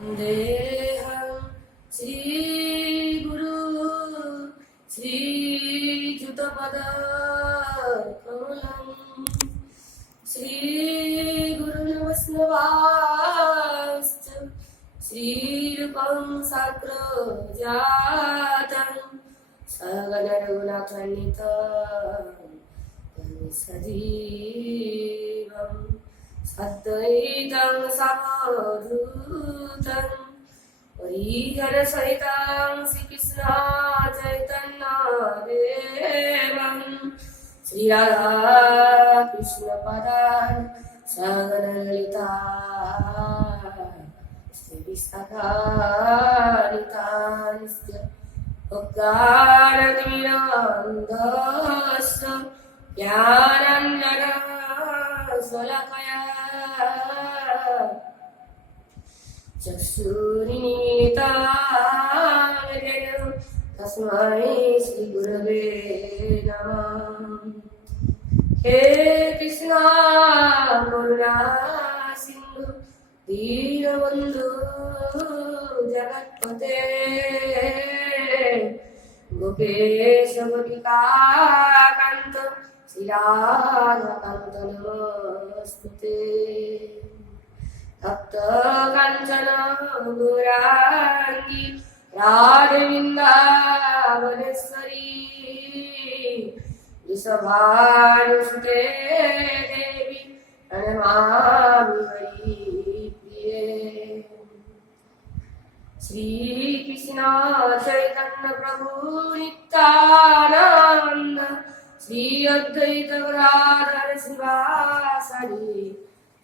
देहं श्रीगुरु श्रीयुतपदकमलं श्रीगुरुर्वैष्णवांश्च श्रीरूपं साग्रजातं सगणरघुनाथान्वितं सजीवं सद्वैतं सावधूतं हरिहरसहितं श्रीकृष्ण चैतन्यदेवं श्रीराधा कृष्णपदान् सगणललिता श्रीविशाखानितांश्च उद्गारतिमिरान्धस्य ज्ञानाञ्जनशलाकया चक्षुरुन्मीलितं तस्मै श्रीगुरवे नमः। हे कृष्णा करुणा सिन्धु दीनबन्धु जगत्पते गोपेश गोपिकान्त श्रीराधाकान्त नमोऽस्तुते। तप्त काञ्चन गौराङ्गी राधे वृन्दावनेश्वरी वृषभानुसुते देवी प्रणमामि हरिप्रिये। श्री कृष्ण चैतन्य प्रभु नित्यानंद श्री अद्वैत गदाधर शिवासादि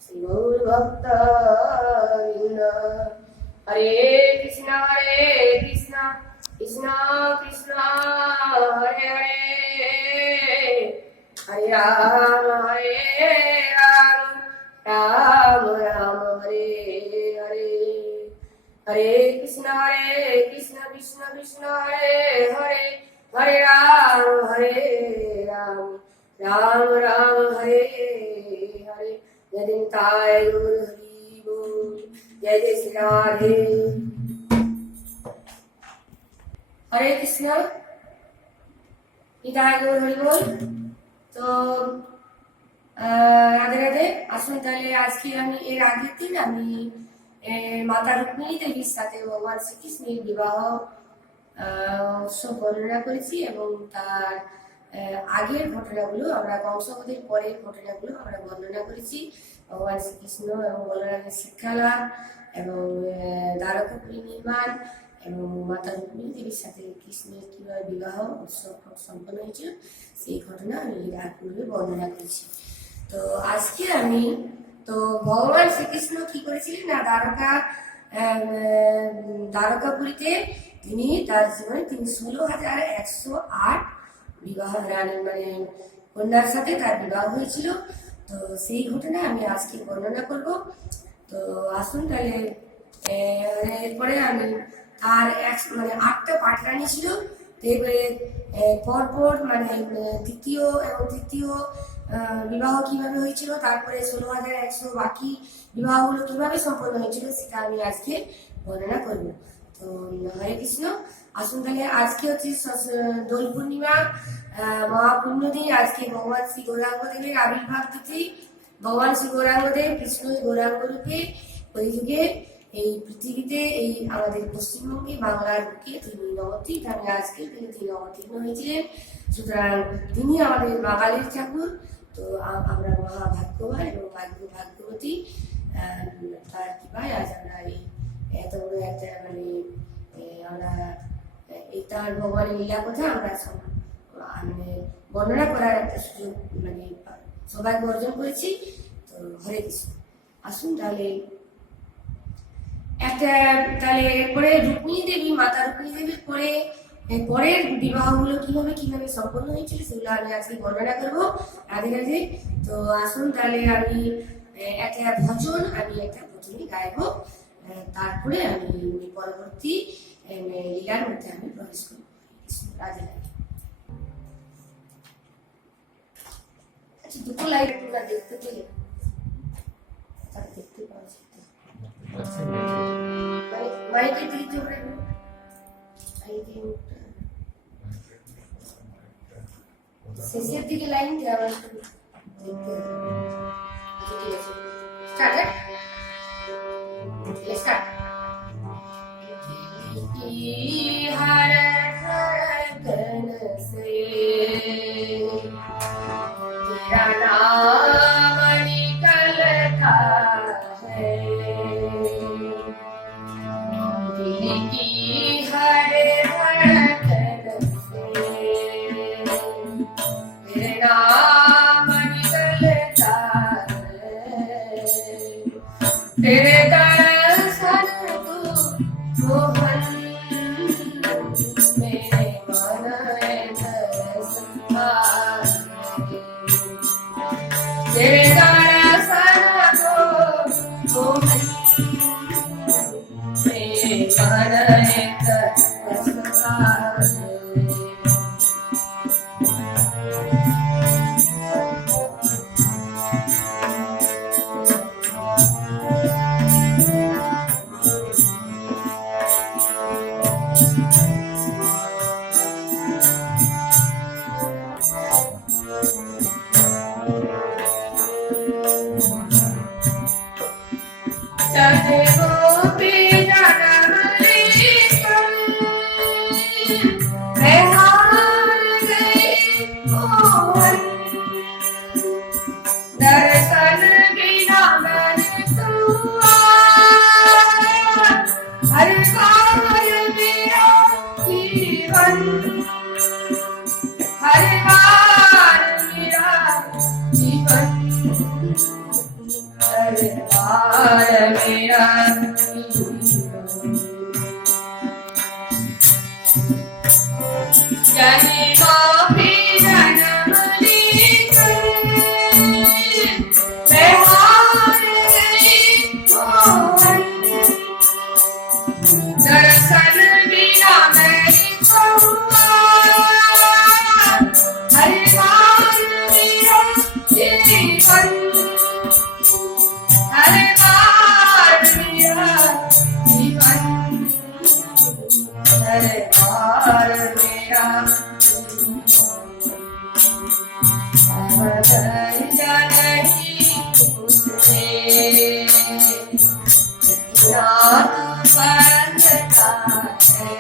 श्री गौर भक्त वृंद। हरे कृष्ण कृष्ण कृष्ण हरे हरे हरे राम राम राम हरे हरे। हरे कृष्ण कृष्ण कृष्ण हरे हरे हरे राम राम राम हरे हरे। जय निताय गौर हरि बोल। जय जय श्री राधे। हरे कृष्ण निताय गौर हरि बोल। तो রাধে রাধে। আসুন তাহলে আজকে আমি এর আগের দিন আমি মাতা রুক্মিণী দেবীর সাথে ভগবান শ্রীকৃষ্ণের বিবাহ উৎসব বর্ণনা করেছি এবং তার আগের ঘটনাগুলো আমরা কংসবধের পরের ঘটনাগুলো আমরা বর্ণনা করেছি। ভগবান শ্রীকৃষ্ণ এবং বলরামের শিক্ষালাভ এবং দ্বারকাপুরী নির্মাণ এবং মাতা রুক্মিণী দেবীর সাথে কৃষ্ণের কিভাবে বিবাহ উৎসব সম্পন্ন হয়েছিল সেই ঘটনা আমি এর পূর্বে বর্ণনা করেছি। তো আজকে আমি ভগবান শ্রীকৃষ্ণ কি করেছিলেন না দ্বারকাপুরীতে তিনি তার জীবনে 16,108 বিবাহ রানী মানে কন্যার সাথে তার বিবাহ হয়েছিল। তো সেই ঘটনা আমি আজকে বর্ণনা করব। তো আসুন তাহলে এরপরে আমি তার 8টা পাটরানী ছিল। এরপরে পরপর মানে দ্বিতীয় এবং তৃতীয় বিবাহ কিভাবে হয়েছিল, তারপরে 16,100 বাকি বিবাহগুলো কিভাবে সম্পন্ন হয়েছিল সেটা আমি আজকে বর্ণনা করব। তো হরে কৃষ্ণ। আসুন তাহলে আজকে হচ্ছে দোল পূর্ণিমা, মহাপূর্ণ দিন। আজকে ভগবান শ্রী গৌরাঙ্গ দেবের আবির্ভাব তিথি। ভগবান শ্রী গৌরাঙ্গ দেব কৃষ্ণ গৌরাঙ্গ রূপে কলিযুগে এই পৃথিবীতে এই আমাদের পশ্চিমবঙ্গে বাংলার বুকে তিনি নবদ্বীপে আজকে তিনি অবতীর্ণ হয়েছিলেন। সুতরাং তিনি আমাদের বাঙালির ঠাকুর। তো আমরা মহাভাগ্যবান এবং ভাগ্যবতী। তার কৃপায় আজ আমরা এই এত বড় একটা আমরা এই তার ভগবানের লীলা কথা আমরা বর্ণনা করার একটা সুযোগ সৌভাগ্য অর্জন করেছি। তো হরে কৃষ্ণ। আসুন তাহলে এরপরে রুক্মিণী দেবী, মাতা রুক্মিণী দেবীর পরের বিবাহগুলো কিভাবে সম্পন্ন হয়েছিল সেগুলো আমি আজকে বর্ণনা করবো। রাধে রাধে। তো আসুন তাহলে আমি একটা ভজনে গাইব, তারপরে আমি পরবর্তী লীলার মধ্যে আমি প্রবেশ করবো। রাধে রাধে। আচ্ছা, দুটো লাইট তোমরা দেখতে পেলে দেখতে পাচ্ছি। মাইকের দিকে চোখ রাখবো। শেষের দিকে লাইন দিয়ে আবার একটু দেখতে হবে। আচ্ছা, ঠিক আছে, স্টার্ট। স্টার্ট। हर धड़कन से तेरा नाम निकलता है, दिल की हर धड़कन से तेरा नाम निकलता है, तेरे दर्शन को मोहन मेरे मन तरसता है, तेरे दर्शन को मोहन मेरे मन तरसता है। चाहे वो भी जन्म लेकर मैं हार गई मोहन, दर्शन बिना मैंने तू हर बार मेरा जीवन, हर बार मेरा जीवन, हर बार मेरा जाने को भी जन्म लेकर मैं हार गई मोहन, दर्शन बिना मेरी हर बार मेरा जीवन, हर बार मेरा जीवन, हर बार मेरा बदल नहीं तुझसे रात बंदता है,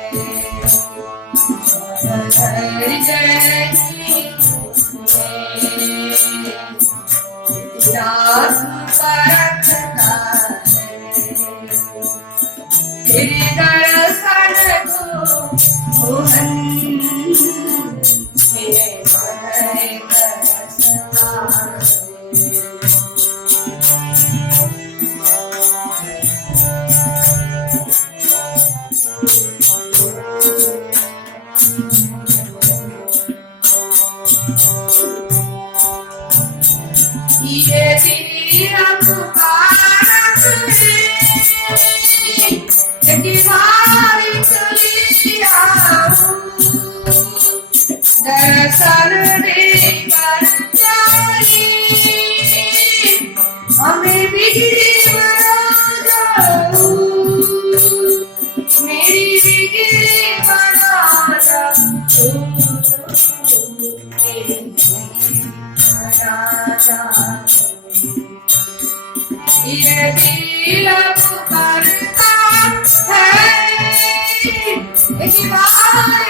बदल नहीं तुझसे रात बरसता है, तेरे दर्शन को मोहन मेरे मन तरसता है। ये तेरा पुकारा तुझे दीवार चलिया दर्शन देकर जाई, हमें बिगड़ी बना जाऊं, मेरी बिगड़ी बना जाऊं, मेरी बना जाऊं, ये दिल पुकारता है एक बार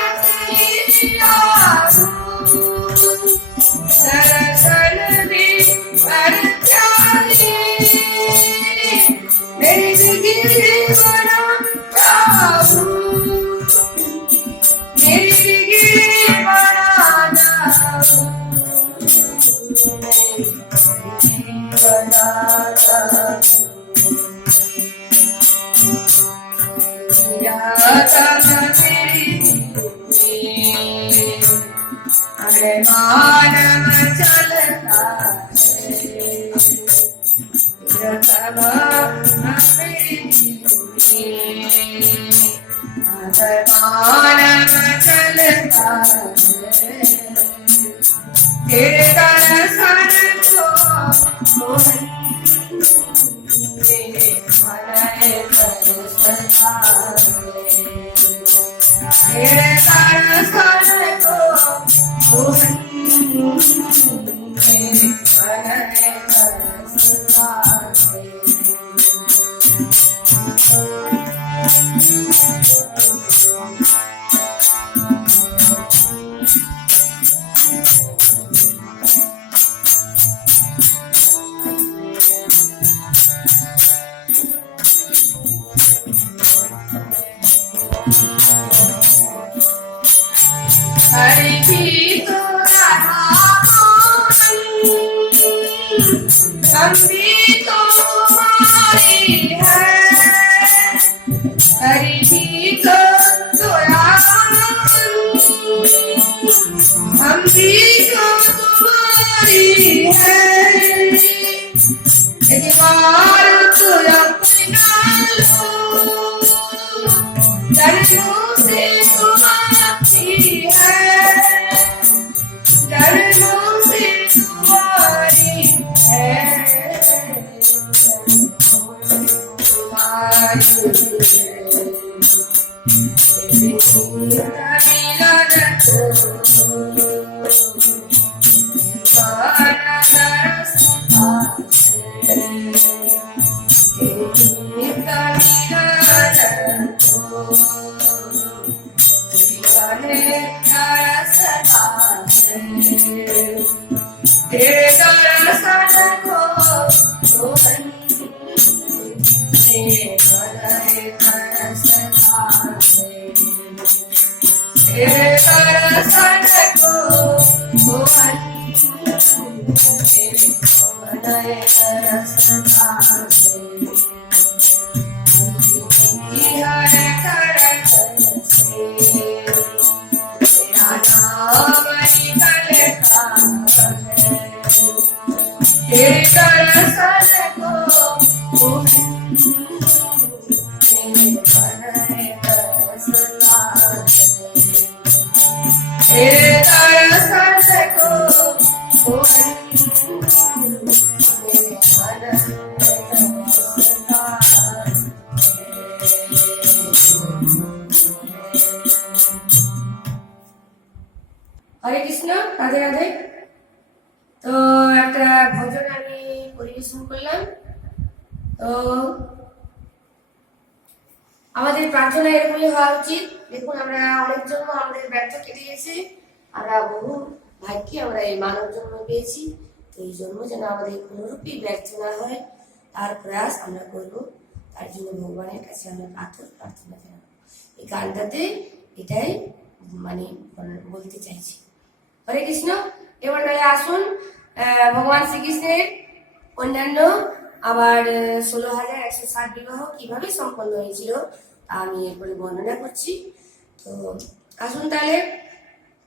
दर्शन दे पर प्यारी, मेरी बिगड़ी बना जाऊं, मेरी बिगड़ी बना जाऊं, बना जाऊं। अरमान चलता चलता तेरे दर्शन को मोहन मेरे मन तरसता तेरे दर्शन को मोहन मेरे मन में बरसता है। हरि की तो हम भी तो तुम्हारी है। हरि की तो हम भी तो तुम्हारी है। एक बार तो अपना लो जन्मों से तुम्हारी है। जन्मों से तुम्हारी है। तेरे दर्शन को मोहन मेरे मन में बरसता है। तेरे दर्शन को मोहन मेरे मन में बरसता है। हर धड़कन से तेरा नाम निकलता है। तेरे दर्शन को मोहन मेरे मन में बरसता है। तेरे दर्शन को मोहन मेरे मन में बरसता है। হরে কৃষ্ণ, রাধে রাধে। তো একটা ভজন আমি পরিবেশন করলাম। তো আমাদের প্রার্থনা এরকমই হওয়া উচিত। দেখুন, আমরা অনেক জন্ম আমাদের ব্যর্থ কেটে গেছে। আমরা বহু ভাগ্যে আমরা এই মানব জন্ম পেয়েছি। তো এই জন্ম যেন আমাদের কোনোরূপই ব্যর্থ না হয় তার প্রয়াস আমরা করব। তার জন্য ভগবানের কাছে আমরা প্রার্থনা জানাবো। এই গানটাতে এটাই মানে বলতে চাইছি। হরে কৃষ্ণ। এবার নাহলে আসুন ভগবান শ্রীকৃষ্ণের অন্যান্য আবার 16,160 বিবাহ কিভাবে সম্পন্ন হয়েছিল তা আমি এরপরে বর্ণনা করছি। তো আসুন তাহলে।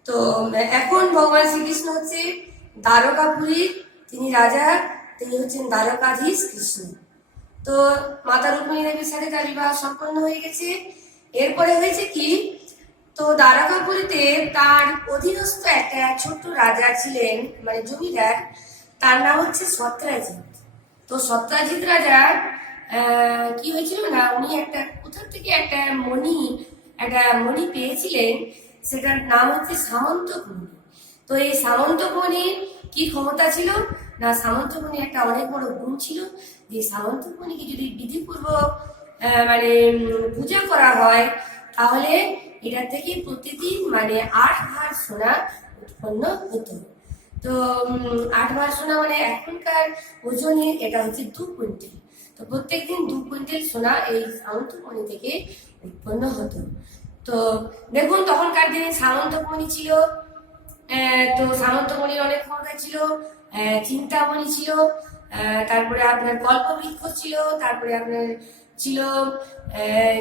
তো এখন ভগবান শ্রীকৃষ্ণ হচ্ছে দ্বারকাপুরীর তিনি রাজা, তিনি হচ্ছেন দ্বারকাধীশ কৃষ্ণ। তো মাতা রুক্মিণী দেবীর সাথে তার বিবাহ সম্পন্ন হয়ে গেছে। এরপরে হয়েছে কি, তো দ্বারকাপুরীতে তার অধীনস্থ একটা ছোট্ট রাজা ছিলেন, মানে জমিদার, তার নাম হচ্ছে সত্রাজিৎ। তো সত্রাজিৎ রাজার কি হয়েছিল না, উনি একটা কোথা থেকে একটা মণি পেয়েছিলেন, সেটার নাম হচ্ছে সামন্তক মণি। তো এই সামন্তক মণির কি ক্ষমতা ছিল না, সামন্তক মণি একটা অনেক বড় গুণ ছিল যে সামন্তক মণিকে যদি বিধিপূর্বক মানে পূজা করা হয় তাহলে এটা থেকে প্রতিদিন মানে 8 ভার সোনা উৎপন্ন হতো। তো 8 ভার সোনা মানে এখনকার ওজনে এটা হচ্ছে 2 কুইন্টাল। তো প্রত্যেকদিন 2 কুইন্টাল সোনা এই সামন্তকমণি থেকে উৎপন্ন হতো। তো দেখুন, তখনকার দিনে সামন্তকমণি ছিল, তো সামন্তকমণির অনেক ক্ষমতা ছিল, চিন্তামণি ছিল, তারপরে আপনার কল্পবৃক্ষ ছিল, তারপরে আপনার ছিল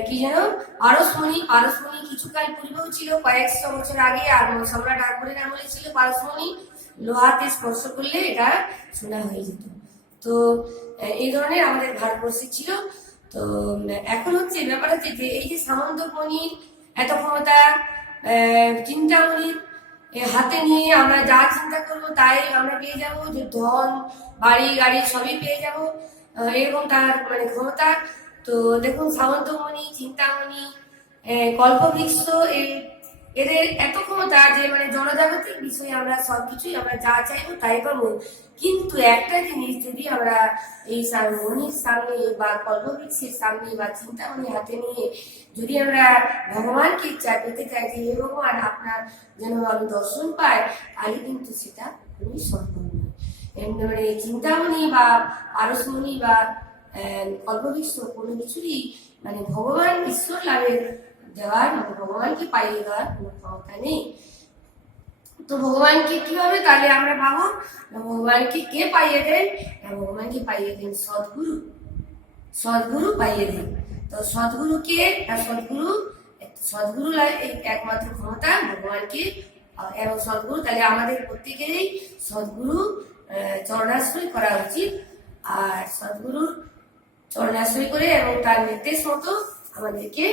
কি যেন পারসমণি। পারসমণি কিছুকাল পূর্বেও ছিল, কয়েকশো বছর আগে, আর সম্রাট আকবরের আমলে ছিল পারসমণি। লোহাতে স্পর্শ করলে এটা সোনা হয়ে যেত। তো এই ধরনের আমাদের ভারতবর্ষে ছিল। তো এখন হচ্ছে ব্যাপার হচ্ছে যে এই যে সামন্তকমণির এত ক্ষমতা, চিন্তামণির হাতে নিয়ে আমরা যা চিন্তা করবো তাই আমরা পেয়ে যাবো, যে ধন বাড়ি গাড়ি সবই পেয়ে যাবো, এরকম তার মানে ক্ষমতা। তো তো দেখুন সামন্তমণি, চিন্তামণি, কল্পবৃক্ষ, এদের এত ক্ষমতা যে মানে জনজাগতিক বিষয়ে আমরা সবকিছুই আমরা যা চাইবো তাই পাবো। কিন্তু একটা জিনিস যদি আমরা এই মণির সামনে বা কল্পবৃক্ষের সামনে বা চিন্তামণি হাতে নিয়ে যদি আমরা ভগবানকে পেতে চাই যে হে ভগবান আপনার যেন আমি দর্শন পাই, তাহলে কিন্তু সেটা খুবই সম্ভব নয়। মানে চিন্তামণি বা পারসমণি বা কল্পবৃক্ষ কোনো কিছুরই মানে ভগবান ঈশ্বর লাভের দেওয়ার মানে ভগবানকে পাইয়ে দেওয়ার কোনো ক্ষমতা নেই। তো ভগবানকে কিভাবে তাহলে আমরা পাবো? ভগবানকে কে পাইয়ে দেন? ভগবানকে পাইয়ে দেন সদ্গুরু। সদ্গুরু পাইয়ে দেন। তো সদ্গুরু কে? সদ্গুরু একমাত্র ক্ষমতা ভগবানকে এবং সদ্গুরু, তাহলে আমাদের প্রত্যেকেরই সদ্গুরু চরণাশ্রয় করা উচিত। আর সদ্গুরুর চরণাশ্রয় করে এবং তার নির্দেশ মতো আমাদেরকে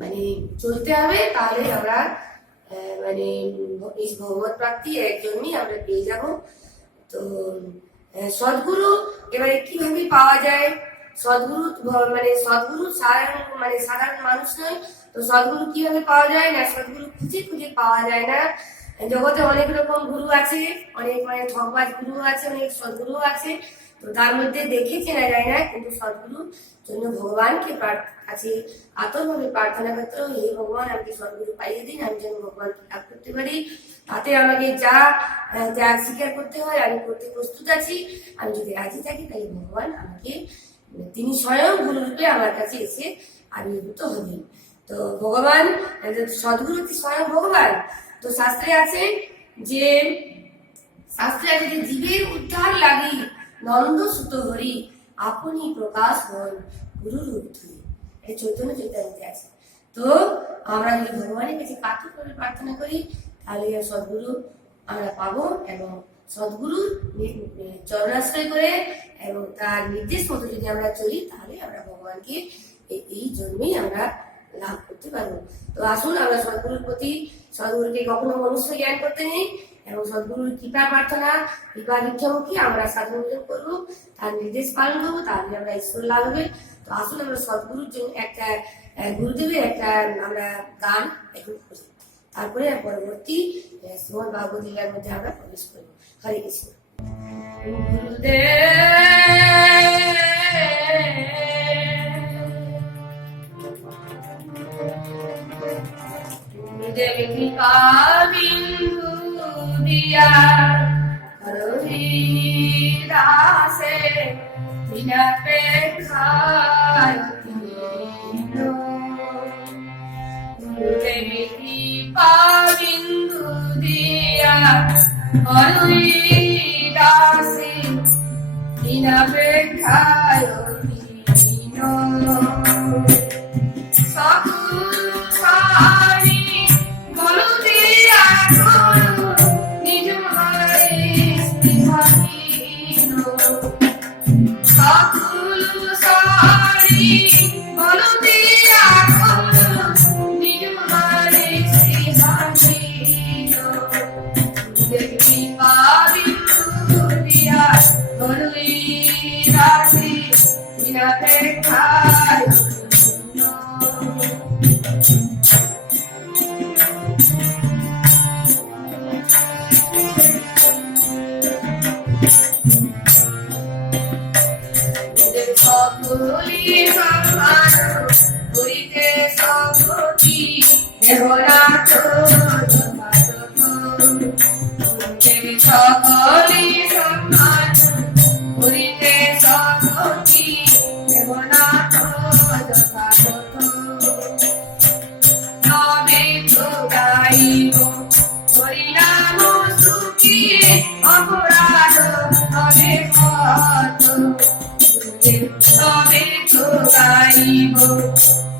মানে চলতে হবে, তাহলে আমরা মানে ভগবত প্রাপ্তি একজনই আমরা পেয়ে যাব। তো সদ্গুরু এবারে কিভাবে পাওয়া যায়? সদ্গুরু সাধারণ মানুষ নয়। তো সদ্গুরু কিভাবে পাওয়া যায় না? সদ্গুরু খুঁজে খুঁজে পাওয়া যায় না। জগতে অনেক রকম গুরু আছে, অনেক মানে ঠকবাজ গুরু আছে, অনেক সদ্গুরু আছে। তো তার মধ্যে দেখে চেনা যায় না, কিন্তু সদ্গুরুর জন্য ভগবানকে কাছে আতরভাবে প্রার্থনা করতে হবে, হে ভগবান আমাকে সদ্গুরু পাইয়ে দিন, আমি যেন ভগবানকে লাভ করতে পারি। তাতে আমাকে যা ত্যাগ স্বীকার করতে হয় আমি করতে প্রস্তুত আছি। আমি যদি রাজি থাকি তাহলে ভগবান আমাকে তিনি স্বয়ং গুরুরূপে আমার কাছে এসে আবির্ভূত হবেন। তো ভগবান সদ্গুরু স্বয়ং ভগবান। তো শাস্ত্রে আছে যে জীবের উদ্ধার লাগি নন্দ সুত হরি আপনি প্রকাশ হন গুরুর উদ্ধরি। এই চৈতন্য চৈতন্যতে আছে। তো আমরা যদি ভগবানের কাছে কাতর করে প্রার্থনা করি তাহলে সদ্গুরু আমরা পাবো, এবং সদ্গুরুর চরণাশ্রয় করে এবং তার নির্দেশ মতো যদি আমরা চলি তাহলে আমরা ভগবানকে এই জন্যই আমরা লাভ করতে পারবো। তো আসুন আমরা সদ্গুরুর প্রতি, সদ্গুরুকে কখনো মনুষ্য জ্ঞান করতে নেই এবং সদ্গুরুর কৃপা প্রার্থনা, কৃপা ভিক্ষামুখী আমরা সাধন করবো, তার নির্দেশ পালন করবো, তাহলে আমরা ঈশ্বর লাভ হবে। তো আসুন আমরা সদ্গুরুর জন্য একটা গুরুদেবের একটা আমরা গান এখন করি, তারপরে পরবর্তী শ্রীমদ ভাগবত লীলার মধ্যে আমরা প্রবেশ করবো। হরে কৃষ্ণ। গুরুদেব কৃপা বিন্দু দিয়া হরি দাসে বিনা পেক্ষায় গুরুদেব কৃপা বিন্দু দিয়া হরি দাসে বিনা পেক্ষায়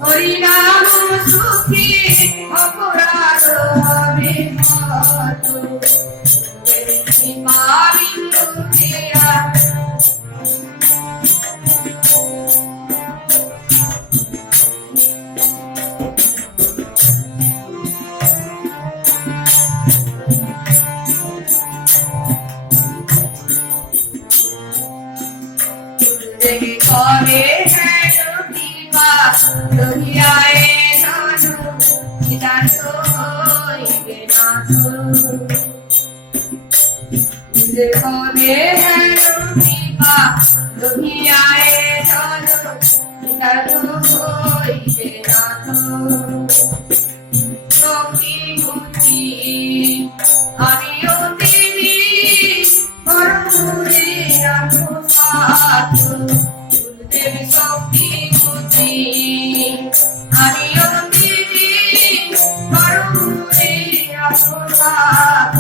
হরিনাম সুখী অপরাধ হবে করে রহিয়ায় জানো নিতান্ত হইবে নাথ কবে হেন কৃপা রহিয়ায় জানো নিতান্ত হইবে নাথ সখী আমিও তিনি মরমুরে রাখো সাথ গুরুদেব সখী বুঝি আমিও তিনি মরমুরে রাখো সাথ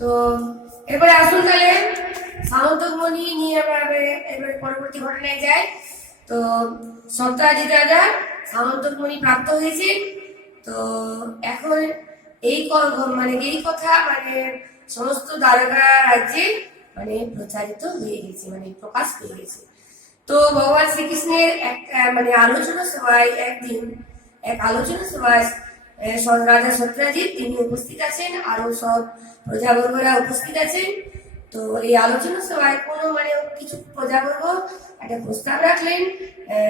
তো এরপরে আসুন তাহলে সামন্তমণি নিয়ে এবার পরবর্তী ঘটনায় যায়। তো সত্যাজিৎ রাজা সামন্তমণি প্রাপ্ত হয়েছে। তো এখন এই কথা সমস্ত দ্বারকা রাজ্যে প্রচারিত হয়ে গেছে, প্রকাশ পেয়ে গেছে। তো ভগবান শ্রীকৃষ্ণের এক আলোচনা সভায় এক আলোচনা সভায় রাজা সত্যাজিৎ তিনি উপস্থিত আছেন, আরো সব প্রজাবর্গরা উপস্থিত আছেন। তো এই আলোচনা সভায় কিছু প্রজাবর্গ একটা প্রস্তাব রাখলেন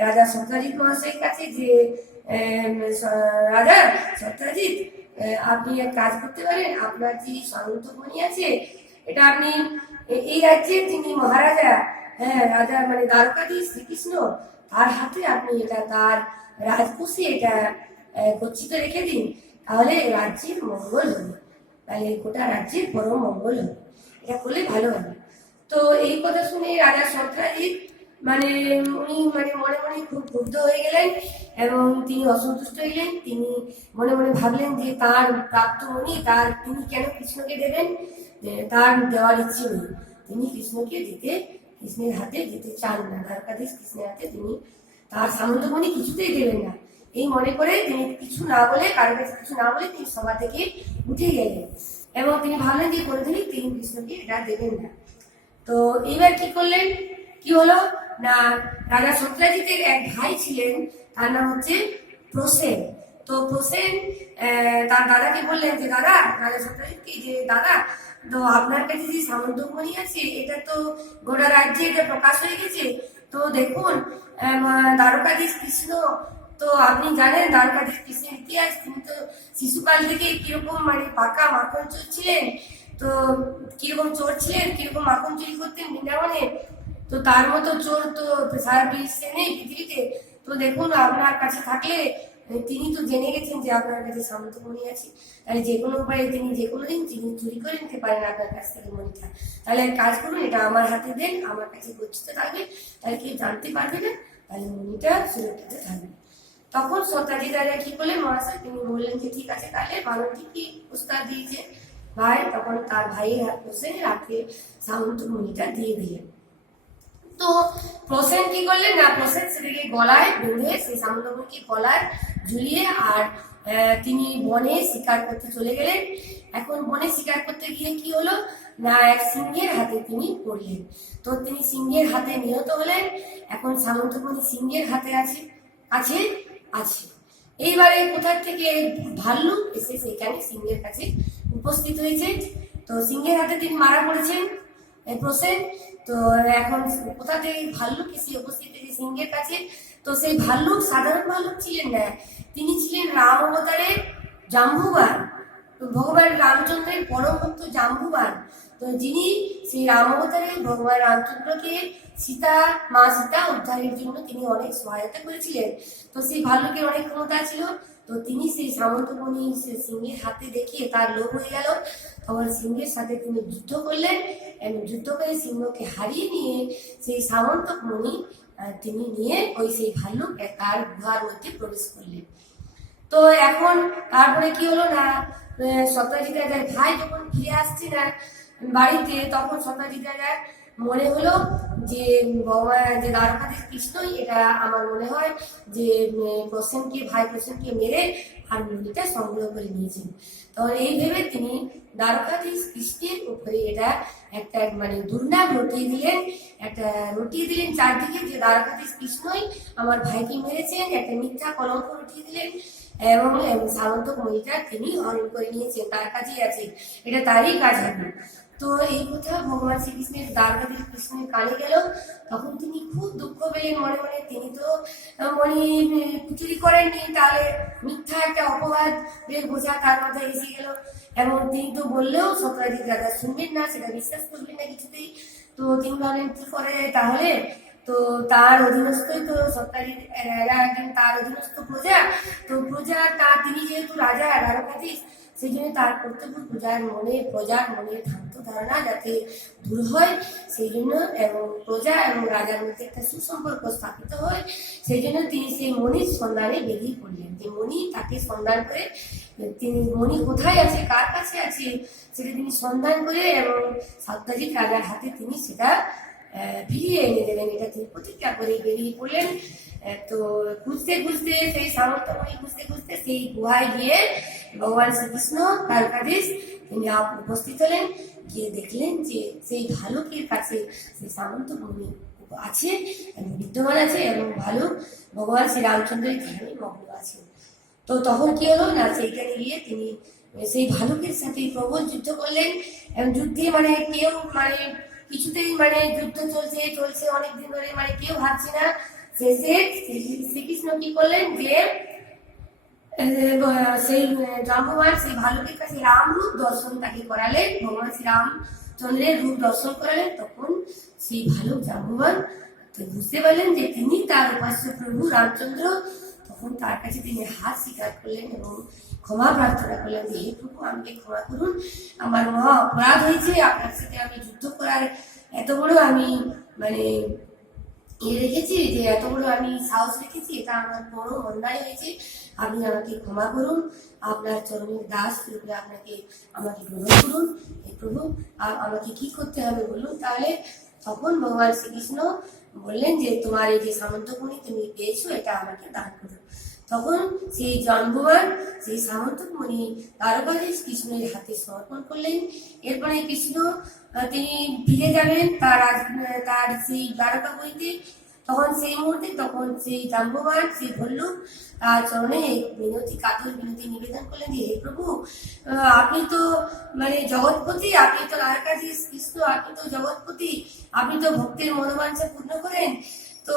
রাজা সত্যাজিৎ মহাশয়ের কাছে যে রাজা সত্যাজিৎ, আপনি এক কাজ করতে পারেন, আপনার যে সামন্তমণি আছে এটা আপনি এই রাজ্যের যিনি মহারাজা, রাজা দ্বারকাধীশ শ্রীকৃষ্ণ, তার হাতে আপনি এটা তার রাজকোষে এটা গচ্ছিত রেখে দিন, তাহলে রাজ্যের মঙ্গল হবে, তাহলে গোটা রাজ্যের পরম মঙ্গল হবে, এটা করলে ভালো হবে। তো এই কথা শুনে রাজা সত্যাজিৎ উনি মনে মনে খুব ক্ষুব্ধ হয়ে গেলেন এবং তিনি অসন্তুষ্ট হইলেন। তিনি মনে মনে ভাবলেন যে তার প্রাপ্ত মণি তিনি কেন কৃষ্ণকে দেবেন, তার দেওয়ার ইচ্ছে নেই, তিনি কৃষ্ণের হাতে দিতে চান না, দ্বারকাধীশ কৃষ্ণের হাতে তিনি তার সামন্তমণি কিছুতেই দেবেন না। এই মনে করে তিনি কারো কাছে কিছু না বলে তিনি সভা থেকে উঠে গেলেন এবং তিনি ভাবলেন যে কোনোদিনই তিনি কৃষ্ণকে এটা দেবেন না। তো এইবার কি হলো না, রাজা সত্যাজিতের এক ভাই ছিলেন, তার নাম হচ্ছে প্রসেন। তো প্রসেন তার দাদাকে বললেন যে দাদা, রাজা সত্যাজিৎকে, যে দাদা, তো আপনার কাছে যে সামন্তমণি আছে এটা তো গোটা রাজ্যে এটা প্রকাশ হয়ে গেছে, তো দেখুন দ্বারকাধীশ কৃষ্ণ, তো আপনি জানেন দ্বারকাধীশ কৃষ্ণের ইতিহাস, তিনি তো শিশুকাল থেকে কিরকম পাকা মাখন চলছিলেন, তো কিরকম চোর ছিলেন, কিরকম মাখন চুরি করতেন বৃন্দাবনে, তো তার মতো চোর তো সারা বিশ্বে নেই পৃথিবীতে। তো দেখুন আপনার কাছে থাকলে, তিনি তো জেনে গেছেন যে আপনার কাছে সামন্তমণি আছে, তাহলে যে কোনো উপায়ে তিনি যে কোনো দিন তিনি চুরি করে নিতে পারেন আপনার কাছ থেকে মণিটা। তাহলে এক কাজ করুন, এটা আমার হাতে দেন, আমার কাছে গচ্ছিত থাকবে, তাহলে কেউ জানতে পারবে না, তাহলে মণিটা সুরক্ষিত থাকবে। তখন সত্যাজিৎ রাজা কি করলেন মহাশয়, তিনি বললেন যে ঠিক আছে, তাহলে বানরটি কি প্রস্তাব দিয়েছে ভাই, তখন তার ভাইয়ের হাত প্রসেনের হাতে সামন্তমণিটা দিয়ে দিলেন। তো প্রসেন কি করলেন না, প্রসেন সেটাকে গলায় বেঁধে সেই সামন্তমণিকে গলায় ঝুলিয়ে আর তিনি বনে শিকার করতে চলে গেলেন। এখন বনে শিকার করতে গিয়ে কি হলো না, এক সিংহের হাতে তিনি পড়লেন। তো তিনি সিংহের হাতে নিহত হলেন। এখন সামন্তমণি সিংহের হাতে আছে আছে আছে এইবারে কোথা থেকে ভাল্লুক এসে সেখানে সিংহের কাছে উপস্থিত হয়েছে। তো সিংহের হাতে তিনি মারা পড়েছেন প্রসেন। তো এখন কোথা থেকে ভাল্লুক এসে উপস্থিত হয়েছে সিংহের কাছে। তো সেই ভাল্লুক সাধারণ ভাল্লুক ছিলেন না, তিনি ছিলেন রাম অবতারের জাম্বুবান, ভগবান রামচন্দ্রের পরম ভক্ত জাম্বুবান। তো যিনি সেই রাম অবতারে ভগবান রামচন্দ্রকে মা সীতা উদ্ধারের জন্য তিনি অনেক সহায়তা করেছিলেন। তো সেই ভাল্লুকের অনেক ক্ষমতা ছিল। তো তিনি সেই সামন্তমণি সিংহের হাতে দেখিয়ে তার লোভ হয়ে গেল। তখন সিংহের সাথে তিনি যুদ্ধ করলেন এবং যুদ্ধ করে সিংহকে হারিয়ে নিয়ে সেই সামন্তমণি তিনি নিয়ে ওই সেই ভাল্লুক তার গুহার মধ্যে প্রবেশ করলেন। তো এখন তারপরে কি হলো না, সত্যজিৎ রাজার ভাই যখন ফিরে আসছে না বাড়িতে, তখন সত্যজিৎ রাজার মনে হলো যে ভগবান যে দ্বারকাধীশ কৃষ্ণই এটা আমার মনে হয় যে ভাই প্রসেনকে মেরে আর মণিটা সংগ্রহ করে নিয়েছেন। তখন এই ভেবে তিনি দ্বারকাধীশ কৃষ্ণের উপরে এটা একটা মানে দুর্নাম রটিয়ে দিলেন চারদিকে, যে দ্বারকাধীশ কৃষ্ণই আমার ভাইকে মেরেছেন, একটা মিথ্যা কলঙ্ক রটিয়ে দিলেন এবং সামন্তমণিটা তিনি হরণ করে নিয়েছেন, তার কাছেই আছে, এটা তারই কাজ হবে। তো এই কথা ভগবান শ্রীকৃষ্ণের দ্বারকাধীশ কৃষ্ণের কানে গেল। তখন তিনি খুব দুঃখ পেলেন মনে মনে, তিনি তো মণি চুরি করেননি, তাহলে মিথ্যা একটা অপবাদ বোঝা তার মাথায় এসে গেল। এবং তিনি তো বললেও সত্যজিৎ রাজা শুনবেন না, সেটা বিশ্বাস করবেন না কিছুতেই। তো তিনি বলেন কি করে তাহলে, তো তার অধীনস্থই তো সত্যাজিৎ রাজা একজন তার অধীনস্থ প্রজা। তো প্রজা তিনি যেহেতু রাজা দ্বারকাধীশ, সেই জন্য তার কর্তব্য প্রজার মনে ভ্রান্ত ধারণা যাতে দূর হয়, সেই জন্য এবং প্রজা এবং রাজার মধ্যে একটা সুসম্পর্ক স্থাপিত হয়, সেই জন্য তিনি সেই মণির সন্ধানে বেরিয়ে পড়লেন। যে মণি তাকে সন্ধান করে, তিনি মণি কোথায় আছে, কার কাছে আছে, সেটা তিনি সন্ধান করে এবং সত্যজিৎ রাজার হাতে তিনি সেটা ফিরিয়ে এনে দেবেন, এটা তিনি প্রতিজ্ঞা করে বেরিয়ে পড়লেন। তো খুঁজতে খুঁজতে সেই সামন্তমণি খুঁজতে সেই গুহায় গিয়ে ভগবান শ্রীকৃষ্ণ দ্বারকাধীশ তিনি উপস্থিত হলেন। গিয়ে দেখলেন যে সেই ভালুকের কাছে সেই সামন্তমণি আছে, বিদ্যমান আছে এবং ভালুক ভগবান শ্রী রামচন্দ্রের ধ্যানে মগ্ন আছে। তো তখন কি হলো না, সেইখানে গিয়ে তিনি সেই ভালুকের সাথে প্রবল যুদ্ধ করলেন এবং যুদ্ধে মানে কেউ মানে কিছুতেই মানে যুদ্ধ চলছে অনেকদিন ধরে, মানে কেউ হারছে না। শেষে শ্রীকৃষ্ণ কি করলেন যে সেই জাম্বুবান সেই ভালুকের কাছে রাম রূপ দর্শন তাকে করালেন, ভগবান শ্রী রামচন্দ্রের রূপ দর্শন করালেন। তখন সেই ভালুক জাম্বুবান বুঝতে পারলেন যে তিনি তার উপাস্য প্রভু রামচন্দ্র। তখন তার কাছে তিনি হাত স্বীকার করলেন এবং ক্ষমা প্রার্থনা করলেন যে হে প্রভু, আমাকে ক্ষমা করুন, আমার মহা অপরাধ হয়েছে, আপনার সাথে আমি যুদ্ধ করার এত বড় আমি মানে রেখেছি, যে এত বড় আমি সাহস রেখেছি, এটা আমার বড় অন্যায় হয়েছে, আপনি আমাকে ক্ষমা করুন, আপনার চরণের দাস রূপে আমাকে গ্রহণ করুন হে প্রভু, আমাকে কি করতে হবে বলুন তাহলে। তখন ভগবান শ্রীকৃষ্ণ বললেন যে তোমার এই যে সামন্তমণি তুমি পেয়েছো, এটা আমাকে দান করো। তখন সেই জাম্বুবান সেই সামন্তমণি দ্বারকাধীশ কৃষ্ণের হাতে সমর্পণ করলেন। এরপরে কৃষ্ণ তিনি ফিরে যাবেন তার সেই দ্বারকাপুরীতে। তখন সেই মুহূর্তে তখন সেই জাম্বুবান সেই ভল্লুক তার চরণে কাতর মিনতি নিবেদন করলেন যে হে প্রভু, আপনি তো মানে জগৎপতি, আপনি তো দ্বারকাধীশ কৃষ্ণ, আপনি তো জগৎপতি, আপনি তো ভক্তের মনোবাঞ্ছা পূর্ণ করেন। তো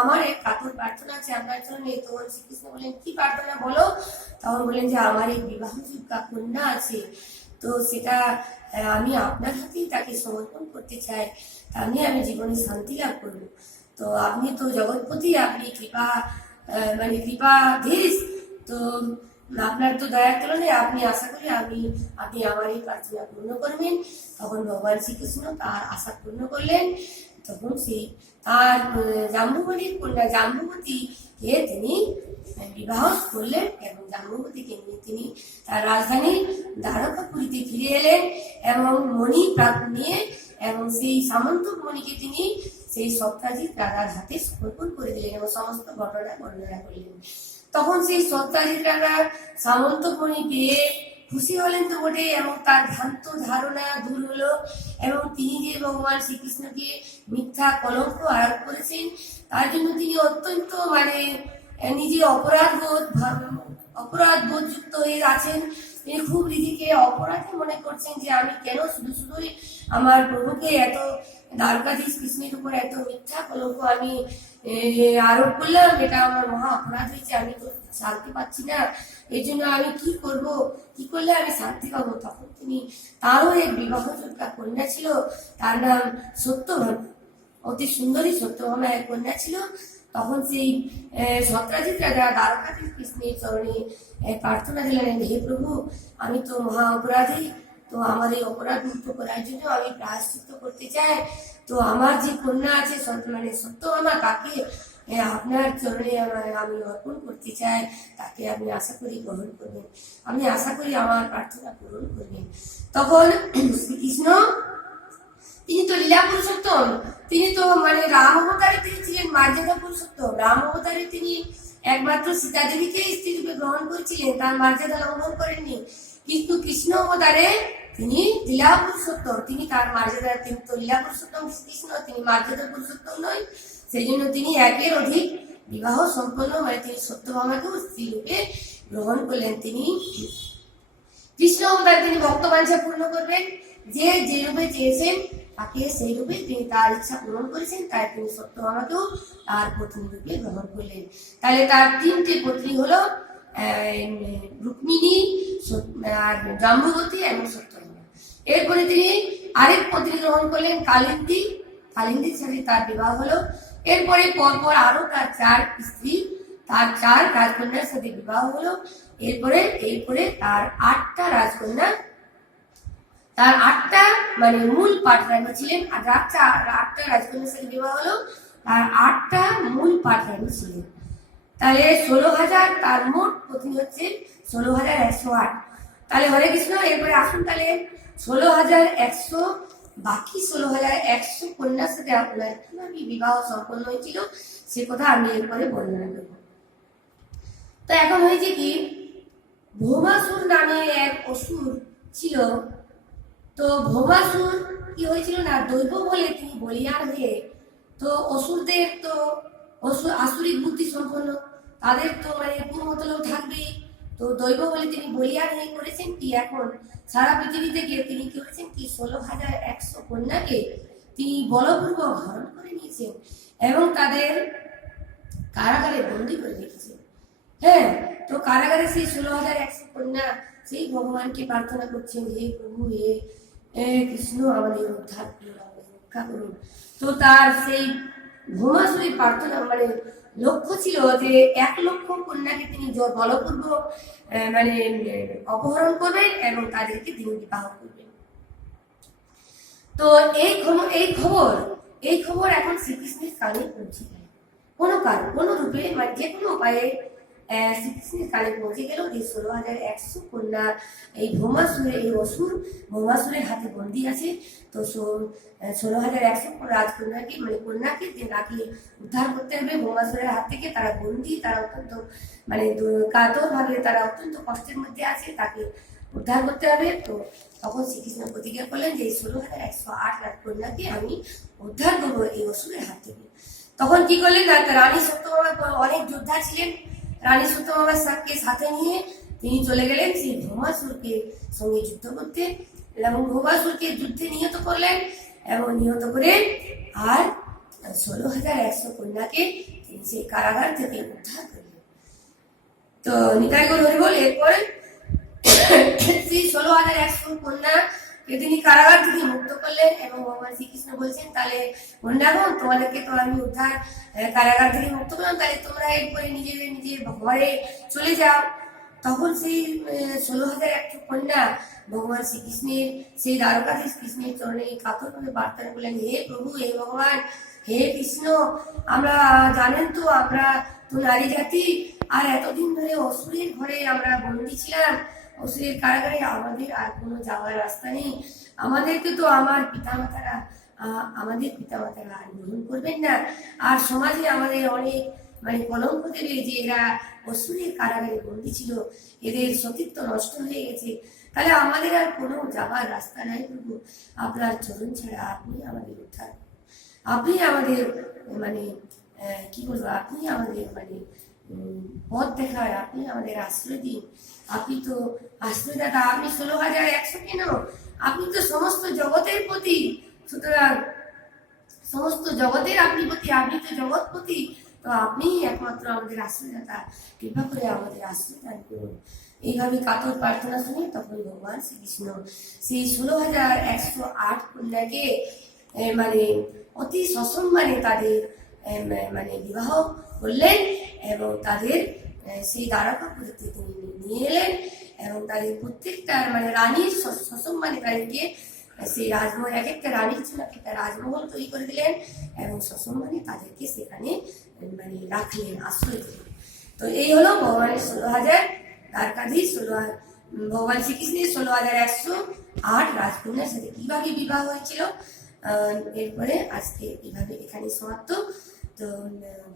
আমার এক কাতর প্রার্থনা আছে আপনার জন্য। তখন শ্রীকৃষ্ণ বললেন কি প্রার্থনা বলো। তখন বললেন যে আমার এক বিবাহযোগ্যা কন্যা আছে, তো সেটা আমি আপনার হাতেই তাকে সমর্পণ করতে চাই, তাহলে আমি জীবনে শান্তি লাভ করব। তো আপনি তো জগৎপতি, আপনি কৃপা মানে কৃপাধীশ, তো আপনার তো দয়ার তুলনায় আপনি আশা করি আপনি আমার এই প্রার্থনা পূর্ণ করবেন। তখন ভগবান শ্রীকৃষ্ণ তার আশা পূর্ণ করলেন। তখন সেই তার জাম্বুবলীর কন্যা জাম্বুবতীকে তিনি বিবাহ করলেন এবং জাম্বুবতীকে নিয়ে তিনি তার রাজধানী দ্বারকাপুরীতে ফিরে এলেন এবং মণি নিয়ে, এবং সেই সামন্ত মণিকে তিনি সেই সত্যাজিৎ রাজার হাতে সমর্পণ করে দিলেন এবং সমস্ত ঘটনা বর্ণনা করলেন। তখন সেই সত্যাজিৎ রাজা সামন্ত মণি পেয়ে খুশি হলেন তো বটে, এবং তার ভ্রান্ত ধারণা দূর হলো, এবং তিনি যে ভগবান শ্রীকৃষ্ণকে মিথ্যা কলঙ্ক আরোপ করেছেন তার জন্য তিনি অত্যন্ত নিজে অপরাধ বোধ যুক্ত হয়ে আছেন। তিনি খুব নিজেকে অপরাধী মনে করছেন যে আমি কেন শুধুই আমার প্রভুকে এত দ্বারকাধীশ কৃষ্ণের উপর এত মিথ্যা কলঙ্ক আমি আরোপ করলাম, এটা আমার মহা অপরাধ হয়েছে, আমি তো শান্তি পাচ্ছি না, এই জন্য আমি কি করলে আমি শান্তি পাবো। তখন তিনি তারও এক বিবাহযোগ্যা কন্যা ছিল, তার নাম সত্যভামা, অতি সুন্দরী সত্যভামা এক কন্যা ছিল। তখন সেই সত্যাজিৎ রাজা দ্বারকাধীশ কৃষ্ণের চরণে প্রার্থনা দিলেন, হে প্রভু, আমি তো মহা অপরাধী, তো আমার এই অপরাধ মুক্ত করার জন্য আমি প্রায়শ্চিত্ত করতে চাই। তো আমার যে কন্যা আছে সত্যভামা, তাকে আপনার চরণে আমি অর্পণ করতে চাই, তাকে আপনি আশা করি গ্রহণ করবেন, আমি আশা করি আমার প্রার্থনা পূরণ করবেন। তখন শ্রীকৃষ্ণ তিনি তো লীলা পুরুষোত্তম, তিনি তো রাম অবতারে তিনি ছিলেন মর্যাদা পুরুষোত্তম। রাম অবতারে তিনি একমাত্র সীতা দেবীকে স্ত্রী রূপে গ্রহণ করেছিলেন, তার মর্যাদা লঙ্ঘন করেননি। কিন্তু কৃষ্ণ অবতারে তিনি লীলা পুরুষোত্তম, তিনি তার মর্যাদা, তিনি তো লীলা পুরুষোত্তম কৃষ্ণ, তিনি মর্যাদা পুরুষোত্তম নয়। সেই জন্য তিনি একের অধিক বিবাহ সম্পন্ন তিনি সত্যভামাকেও স্ত্রী রূপে গ্রহণ করলেন। তিনি কৃষ্ণ অবতারে তিনি ভক্তবাঞ্ছা পূর্ণ করবেন, যে রূপে চেয়েছেন তাকে সেই রূপে তিনি তার ইচ্ছা পূরণ করেছেন, তাই তিনি সত্যভামাকেও তার পত্নী রূপে গ্রহণ করলেন। তাহলে তার তিনটে পত্নী হলো রুক্মিণী, আর জাম্বুবতী এবং সত্যভামা। এরপরে তিনি আরেক পত্নী গ্রহণ করলেন কালিন্দীর সাথে তার বিবাহ হলো। এরপরে পরপর আরো তার 4 স্ত্রী, তার 4 রাজকন্যার সাথে বিবাহ হলো। এরপরে তার 8টা রাজকন্যা, তার 8টা মূল পাটরানী ছিলেন, আর 8টা রাজকন্যার সাথে বিবাহ হলো, তার 8টা মূল পাটরানী ছিলেন। তাহলে 16,000, তার মোট পত্নী হচ্ছে 16,108। তাহলে হরে কৃষ্ণ। এরপরে আসুন তাহলে 16,100, বাকি 16,100 কন্যার সাথে আপনার কিভাবে বিবাহ সম্পন্ন হয়েছিল সে কথা আমি এরপরে বর্ণনা করব। তো এখন হয়েছে কি, ভৌমাসুর নামে এক অসুর ছিল। তো ভৌমাসুর কি হয়েছিল না, দৈব বলে তিনি বলিয়ান হয়ে, তো অসুরদের তো আসুরিক বুদ্ধি সম্পন্ন, তাদের তো পূর্বতলেও থাকবেই। তো দৈব বলে তিনি বলিয়ান হয়ে করেছেন কি, এখন সারা পৃথিবী থেকে তিনি কি করেছেন কি 16,100 কন্যাকে তিনি বলপূর্বক হরণ করে নিয়েছেন এবং তাদের কারাগারে বন্দী করে রেখেছেন। হ্যাঁ, তো কারাগারে সেই 16,100 কন্যা সেই ভগবানকে প্রার্থনা করছেন, হে প্রভু, হে কৃষ্ণ, আমাদের উদ্ধার করুন, আমাদের রক্ষা করুন। তো তার সেই ভৌমাসুরের প্রার্থনা লক্ষ্য ছিল যে 1 লক্ষ কন্যাকে তিনি বলপূর্বক অপহরণ করবেন এবং তাদেরকে তিনি বিবাহ করবেন। তো এই খবর এখন শ্রীকৃষ্ণের কানে পৌঁছে গেল, কোনো রূপে যে কোনো উপায়ে শ্রীকৃষ্ণের কানে পৌঁছে গেল যে 16,100 কন্যা এই ভৌমাসুরের হাতে বন্দী আছে। তো 16,100 রাজকন্যাকে কন্যাকে তাকে উদ্ধার করতে হবে ভৌমাসুরের হাত থেকে। তারা বন্দী, তারা অত্যন্ত কাতর ভাবে, তারা অত্যন্ত কষ্টের মধ্যে আছে, তাকে উদ্ধার করতে হবে। তো তখন শ্রীকৃষ্ণ প্রতিজ্ঞা করলেন যে 16,108 রাজকন্যাকে আমি উদ্ধার করবো এই অসুরের হাত থেকে। তখন কি করলেন, রানী সত্যভামা, অনেক যোদ্ধা ছিলেন, রানী সত্যভামার সাথে নিয়ে তিনি চলে গেলেন সেই ভৌমাসুরকে সঙ্গে যুদ্ধ করতে, এবং ভৌমাসুরকে যুদ্ধে নিহত করলেন, এবং নিহত করে আর 16,100 কন্যাকে তিনি সেই কারাগার থেকে উদ্ধার করলেন। তো নিতাই গৌর হরি বল। এরপরে সেই 16,100 কন্যাকে তিনি কারাগার থেকে মুক্ত করলেন এবং ভগবান শ্রীকৃষ্ণ বলছেন, তাহলে কন্যাগণ, তোমাদেরকে তো আমি উদ্ধার কারাগার থেকে মুক্ত করলাম, তাহলে তোমরা এরপরে নিজের ঘরে চলে যাও। তখন সেই 16,100 কন্যা ভগবান শ্রীকৃষ্ণের, সেই দ্বারকাধীশ কৃষ্ণের চরণে কাতরভাবে প্রার্থনা করলেন, হে প্রভু, হে ভগবান, হে কৃষ্ণ, আমরা জানেন তো আমরা তো নারী জাতি, আর এতদিন ধরে অসুরের ঘরে আমরা বন্দী ছিলাম, অসুরের কারাগারে, আমাদের আর কোনো যাওয়ার রাস্তা নেই। আমাদেরকে তো আমাদের পিতামাতারা আর গ্রহণ করবেন না, আর সমাজে আমাদের অনেক কলঙ্ক দেবে যে এরা অসুরের কারাগারে বন্দী ছিল, এদের সতীত্ব নষ্ট হয়ে গেছে, তাহলে আমাদের আর কোনো যাবার রাস্তা নাই প্রভু, আপনার চরণ ছাড়া আপনি আমাদের উদ্ধার, আপনি আমাদের কি বলবো, আপনি আমাদের পথ দেখায়, আপনি আমাদের আশ্রয় দিন, আপনি তো আশ্রয়দাতা, আপনি 16,100 কেন, আপনি তো সমস্ত জগতের প্রতি, সুতরাং সমস্ত জগতের আপনি প্রতি, আপনি তো জগৎপতি, তো আপনি একমাত্র আমাদের আশ্রয়দাতা, কৃপা করে আমাদের আশ্রয় দান করুন। এইভাবে কাতর প্রার্থনা শুনে তখন ভগবান শ্রীকৃষ্ণ সেই 16,108 কন্যাকে অতি সসম্মানে তাদের বিবাহ করলেন এবং তাদের সেই দ্বারকাপুরীতে তিনি নিয়ে এলেন এবং তাদের প্রত্যেকটা রানীর সসম্মানে তাদেরকে সেই রাজমহল, এক একটা রানীর জন্য একটা রাজমহল তৈরি করে দিলেন এবং সসম্মানে তাদেরকে সেখানে রাখলেন, আশ্রয় দিলেন। তো এই হলো ভগবানের 16,000 দ্বারকাধীশ, ভগবান শ্রীকৃষ্ণের 16,108 রাজকন্যার সাথে কিভাবে বিবাহ হয়েছিল। এরপরে আজকে এইভাবে এখানে সমাপ্ত। তো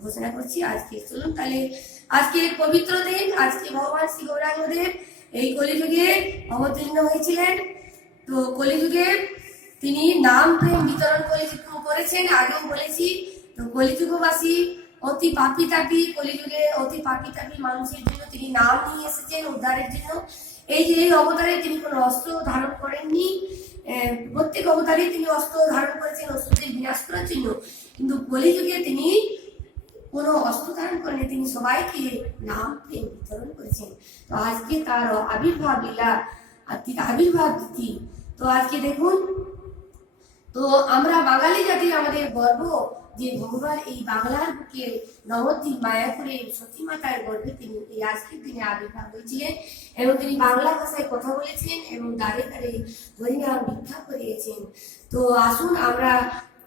ঘোষণা করছি আজকে, চলুন তাহলে আজকে পবিত্র দিন, আজকে ভগবান শ্রী গৌরাঙ্গদেব এই কলিযুগে অবতীর্ণ হয়েছিলেন। তো কলিযুগে তিনি নাম প্রেম বিতরণ করেছেন, আগেও বলেছি। তো কলিযুগবাসী অতি পাপী তাপী, কলিযুগে অতি পাপী তাপী মানুষের জন্য তিনি নাম নিয়ে এসেছেন উদ্ধারের জন্য। এই যে এই অবতারে তিনি কোনো অস্ত্র ধারণ করেননি, প্রত্যেক অবতারে তিনি অস্ত্র ধারণ করেছেন অস্ত্রদের বিনাশ করার জন্য, কিন্তু কলিযুগে তিনি কোনো অস্ত্র ধারণ করেন, তিনি সবাইকে নাম প্রেম বিতরণ করেছেন। তো আজকে তার আবির্ভাব লীলা, আবির্ভাব তিথি। তো আজকে দেখুন, তো আমরা বাঙালি জাতি, আমাদের গর্ব যে ভগবান এই বাংলার বুকে নবদ্বীপ মায়াপুরে সতী মাতার গর্ভে তিনি এই আজকের দিনে আবির্ভাব হয়েছিলেন এবং তিনি বাংলা ভাষায় কথা বলেছেন এবং দাঁড়ে দাঁড়ে হরিনাম ভিক্ষা করিয়েছেন। তো আসুন,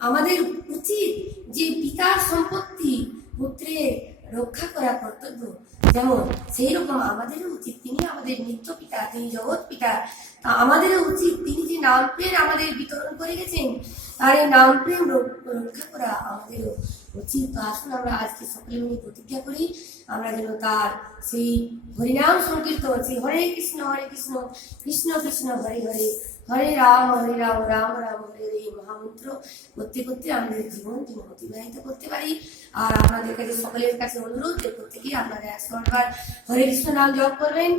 আমাদের উচিত যে পিতার সম্পত্তি পুত্রের রক্ষা করা কর্তব্য, যেমন সেই রকম আমাদেরও উচিত, তিনি আমাদের নিত্য পিতা, তিনি জগৎ পিতা, তা আমাদেরও উচিত তিনি যে নাম প্রেম আমাদের বিতরণ করে গেছেন, তার এই নাম প্রেম রক্ষা করা আমাদেরও উচিত। তো আসুন আমরা আজকে সকলে মিলে প্রতিজ্ঞা করি, আমরা যেন তার সেই হরিনাম সংকীর্তন, সেই হরে কৃষ্ণ কৃষ্ণ কৃষ্ণ হরে হরে, হরে রাম রাম রাম হরে হরে মহামন্ত্র করতে করতে আমাদের জীবন যেন অতিবাহিত করতে পারি। আর আপনাদের কাছে সকলের কাছে অনুরোধ যে প্রত্যেকেই আপনারা 108 বার হরে কৃষ্ণ নাম জপ করবেন,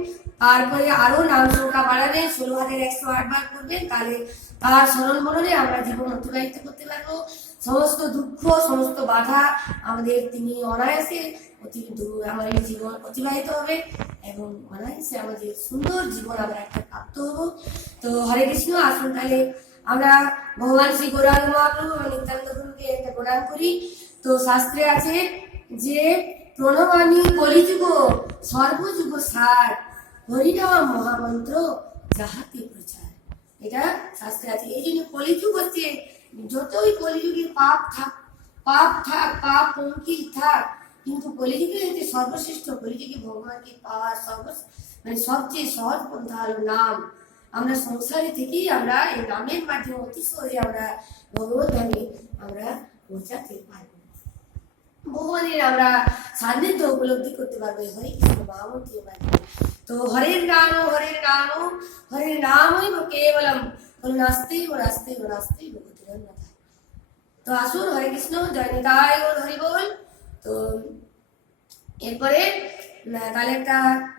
তারপরে আরো নাম সংখ্যা বাড়াবেন, 16,108 বার করবেন, তাহলে তার স্মরণ মননে আমরা জীবন অতিবাহিত করতে পারবো। সমস্ত দুঃখ, সমস্ত বাধা আমাদের তিনি অনায়াসে আমাদের জীবন অতিবাহিত হবে এবং অনায়াসে আমাদের সুন্দর জীবন আমরা একটা প্রাপ্ত হবো। তো হরে কৃষ্ণ। আসুন তাহলে আমরা ভগবান শ্রী গৌরাঙ্গ মহাপ্রভু এবং নিত্যানন্দ প্রভুকে একটা প্রণাম করি। তো শাস্ত্রে আছে যে প্রণমামি কলিযুগ সর্বযুগ সার, হরিনাম মহামন্ত্র যাহাতে প্রচার, এটা শাস্ত্রে আছে। এই জন্য কলিযুগ হচ্ছে, যতই কলিযুগে পাপ থাক, পাপ পঙ্কিল থাক, কিন্তু কলিযুগে হচ্ছে সর্বশ্রেষ্ঠ, কলিযুগে ভগবানকে পাওয়ার সবচেয়ে সহজ পন্থা হলো নাম। আমরা সংসারে থেকেই আমরা এই নামের মাধ্যমে অতি সহজে আমরা ভগবত ধামে আমরা পৌঁছাতে পারবো, ভগবানের আমরা সান্নিধ্য উপলব্ধি করতে পারবো এই হরে কৃষ্ণ মহামন্ত্রের মাধ্যমে। তো হরের নামই কেবলম নাস্তেইব নাস্তেইব নাস্তেইব গতিরন্যথা। তো আসুন, হরে কৃষ্ণ, জয় নিতাই গৌর হরি বল। তো এরপরে তাহলে একটা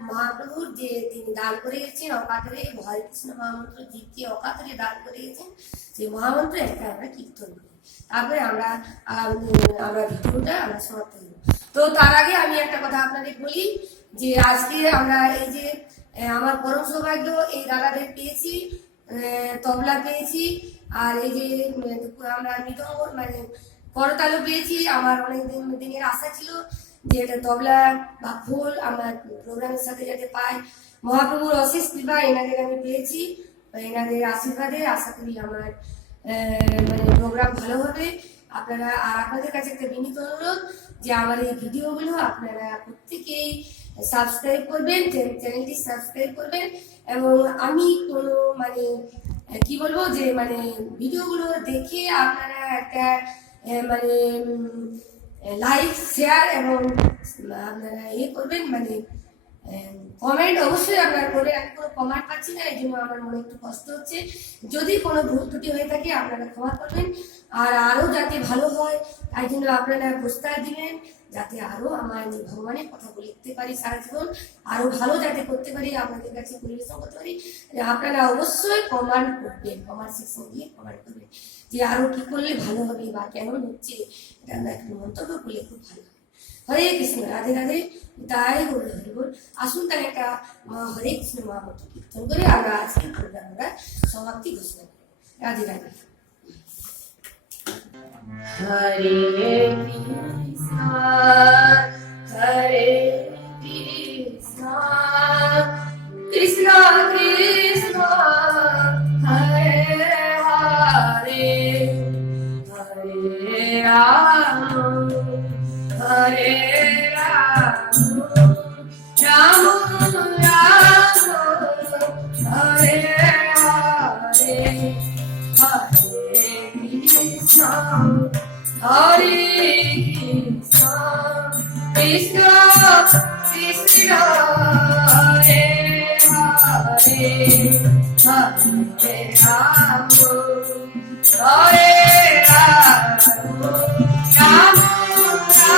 মহাপ্রভুর যে তিনি দান করে গেছেন অকাতরে, হরে কৃষ্ণ মহামন্ত্র জীবকে অকাতরে দান করে গেছেন, সেই মহামন্ত্র একটা আমরা কীর্তন করি, তারপরে আমরা ভিডিওটা আমরা সমাপ্ত করি। তো তার আগে আমি একটা কথা আপনাদের বলি যে আজকে আমরা এই যে আমার পরম সৌভাগ্য এই দাদাদের পেয়েছি, তবলা পেয়েছি, আর এই যে আমরা মৃদঙ্গ মানে করতালও পেয়েছি। আমার অনেক দিনের আশা ছিল যে এটা তবলা বা খোল আমার প্রোগ্রামের সাথে যাতে পাই। মহাপ্রভুর অশেষ কৃপা এনাদের আমি পেয়েছি, এনাদের আশীর্বাদে আশা করি আমার মানে প্রোগ্রাম ভালো হবে। আপনারা আর আপনাদের কাছে একটা বিনীত অনুরোধ যে আমার এই ভিডিওগুলো আপনারা প্রত্যেকেই সাবস্ক্রাইব করবেন, চ্যানেলটি সাবস্ক্রাইব করবেন। এবং আমি কোনো মানে কি বলবো যে মানে ভিডিওগুলো দেখে আপনারা একটা মানে লাইক শেয়ার এবং আপনারা করবেন, মানে কমেন্ট অবশ্যই আপনারা করবেন। আমি কোনো কমেন্ট পাচ্ছি না, এই জন্য আমার মনে একটু কষ্ট হচ্ছে। যদি কোনো ভুল ত্রুটি হয়ে থাকে আপনারা ক্ষমা করবেন, আর আরও যাতে ভালো হয় তাই জন্য আপনারা প্রস্তাব দিবেন, যাতে আরও আমার ভগবানের কথা লিখতে পারি সারা জীবন, আরও ভালো যাতে করতে পারি, আপনাদের কাছে পরিবেশন করতে পারি। আপনারা অবশ্যই কমেন্ট করবেন, কমেন্ট সেকশন দিয়ে কমেন্ট করবেন যে আরও কী করলে ভালো হবে বা কেমন হচ্ছে, এটা আমরা একটু মন্তব্য করলে খুব ভালো হয়। হরে কৃষ্ণ, রাধে রাধে, তাই বলে হরি বল। আসুন তাহলে একটা হরে কৃষ্ণ মহামন্ত্র কীর্তন করে আমরা আজকে আমরা সমাপ্তি ঘোষণা করি। রাধে রাধে। হরে কৃষ্ণ হরে কৃষ্ণ কৃষ্ণ কৃষ্ণ হরে হরে হরে রাম হরে রাম রাম রাম হরে হরে হরে কৃষ্ণ হরে কৃষ্ণ কৃষ্ণ কৃষ্ণ হরে হরে হরে রাম হরে রাম রাম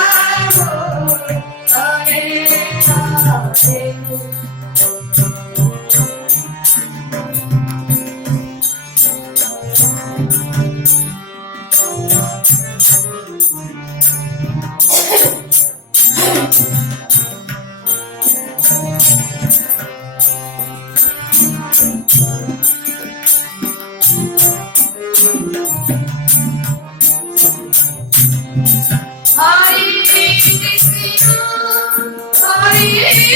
রাম হরে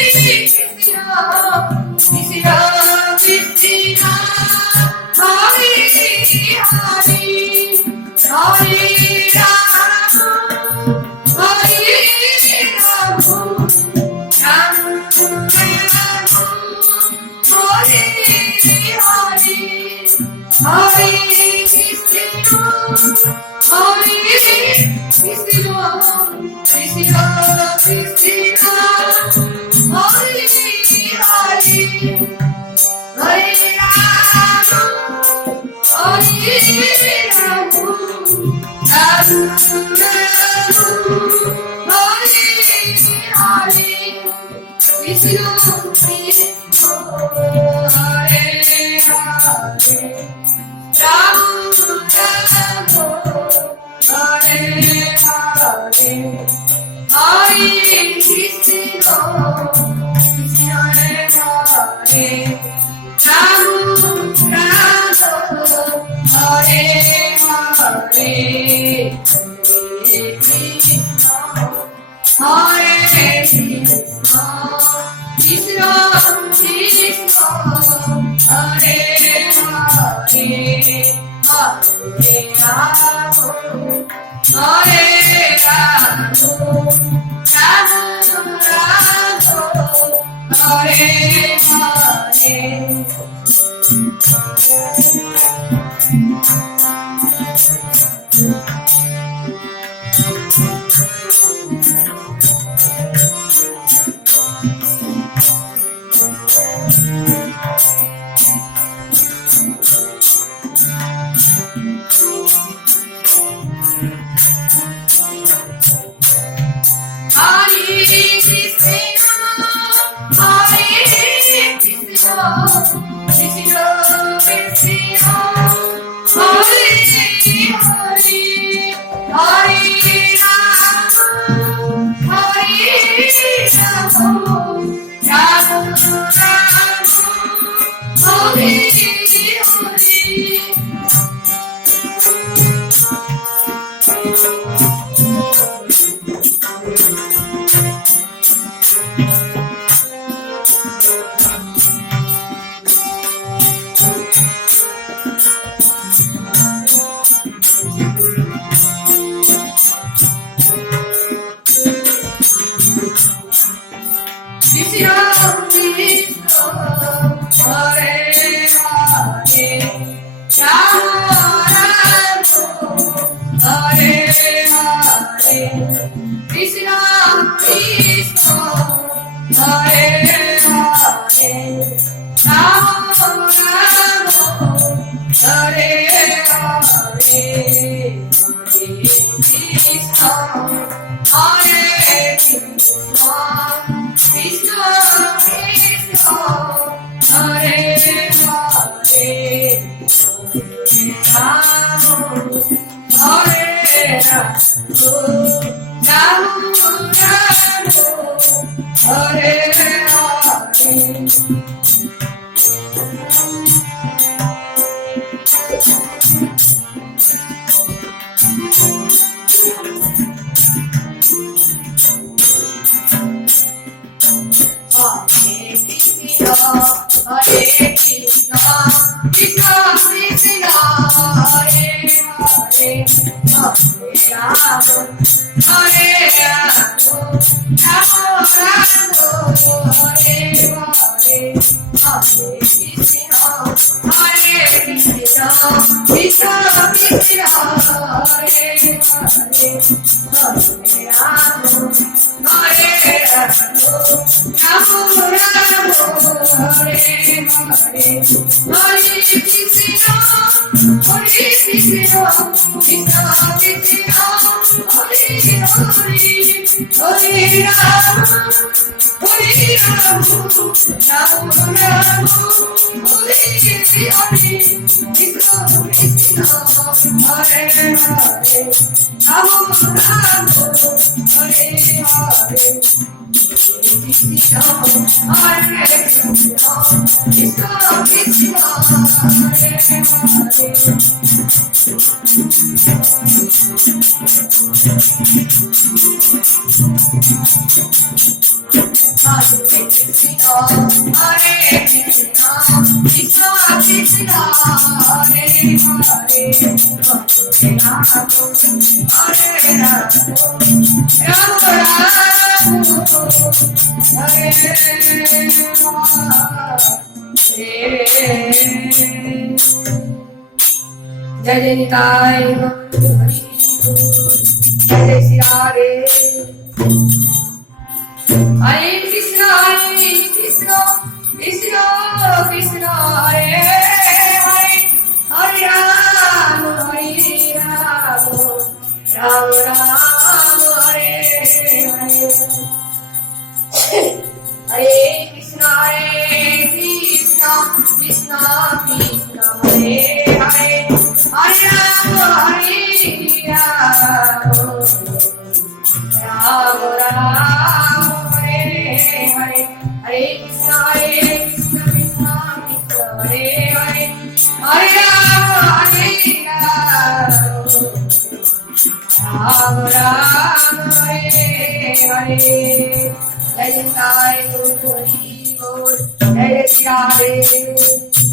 হরে। Hare Hare जय जय निताय जय श्री राधे हरे कृष्ण कृष्ण कृष्ण हरे हरे हरे राम राम राम हरे हरे हरे कृष्ण कृष्ण कृष्ण हरे हरे हरे राम राम हरे हरे हरे कृष्ण कृष्ण कृष्ण हरे हरे हरे राम राम हरे हरे जय जय गुरु हरि बोल जय श्री राधे।